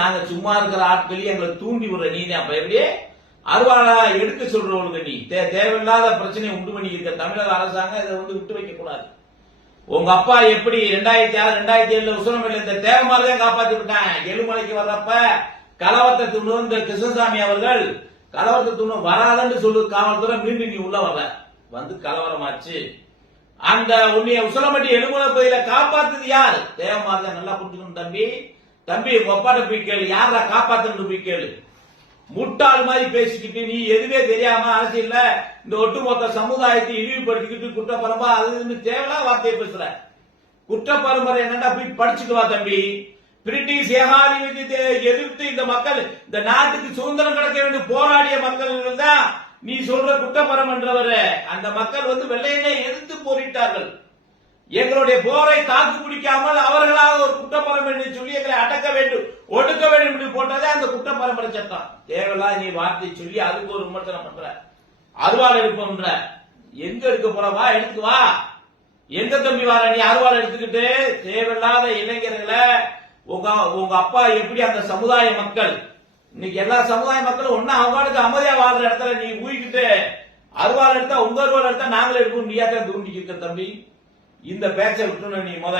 நாங்க சும்மா இருக்கிற ஆட்களையும் எங்களை தூண்டி விடுற நீ அப்ப எப்படி? அருவாளா எடுக்க சொல்றவங்களுக்கு நீ. தே- தேவையில்லாத பிரச்சனையை உண்டு பண்ணி இருக்க தமிழக அரசாங்கம் இதை வந்து விட்டு வைக்க கூடாது. உங்க அப்பா எப்படி ரெண்டாயிரத்தி ஆறு ரெண்டாயிரத்தி ஏழுல உசுரமில்ல இந்த தேவமாரி தான் காப்பாத்தி விட்டான்? எலுமலைக்கு வர்றப்ப கலவரத்தை துணு கிருஷ்ணசாமி அவர்கள் கலவரத்தை துணு வராதன்னு சொல்லு காவல்துறை மீண்டும் நீ உள்ள வர்ற. வந்து கலவரமாச்சு. அந்த உன்னைய உசலமட்டி எலுமலை பகுதியில காப்பாத்துது யார்? தேவமாரி தான் நல்லா புரிஞ்சுக்கணும் தம்பி. தம்பி உங்க போய் கேளு. யாரா காப்பாத்தன்னு போய் கேளு. முட்டாள் மாதிரி பேசிக்கிட்டு நீ எதுவே தெரியாம அரசியல்ல இந்த ஒட்டுமொத்த சமுதாயத்தை இழிவுபடுத்திக்கிட்டு குற்றப்பரம்பா அது தேவையா வார்த்தையை பேசுற. குற்றப்பரம்பரை என்னடா போய் படிச்சுட்டு வா தம்பி? பிரிட்டிஷ் ஏகாதிபத்தியத்தை எதிர்த்து இந்த மக்கள் இந்த நாட்டுக்கு சுதந்திரம் கிடைக்க வேண்டும் போராடிய மக்கள் தான் நீ சொல்ற குற்றப்பரமன்றவர் அந்த மக்கள் வந்து வெள்ளையனை எதிர்த்து போரிட்டார்கள். எங்களுடைய போரை தாக்கு பிடிக்காமல் ஒரு குற்ற பரம்பரை சொல்லி எங்களை அடக்க வேண்டும் ஒடுக்க வேண்டும் என்று போட்டதே அந்த குற்றப்பரம்பரை சட்டம். தேவையில்லாத நீ வார்த்தை சொல்லி அதுக்கு ஒரு விமர்சனம் பண்ற. அருவாள் எடுப்போம்ன்ற எங்க எடுக்க போற? வா எடுத்து வா. எந்த தம்பி வார நீ அருவாள் எடுத்துக்கிட்டு? தேவையில்லாத இளைஞர்களை உங்க உங்க அப்பா எப்படி அந்த சமுதாய மக்கள்? இன்னைக்கு எல்லா சமுதாய மக்களும் ஒன்னா அவங்களுக்கு அமைதியா வாழ்ற இடத்துல நீ ஊய்கிட்டு அருவாள் எடுத்தா உங்க அருவாள் எடுத்தா நாங்களே எடுப்போம் நீயா தான் தூண்டிக்கிட்டு தம்பி. இந்த பேச்சை விட்டுணும் நீ முத.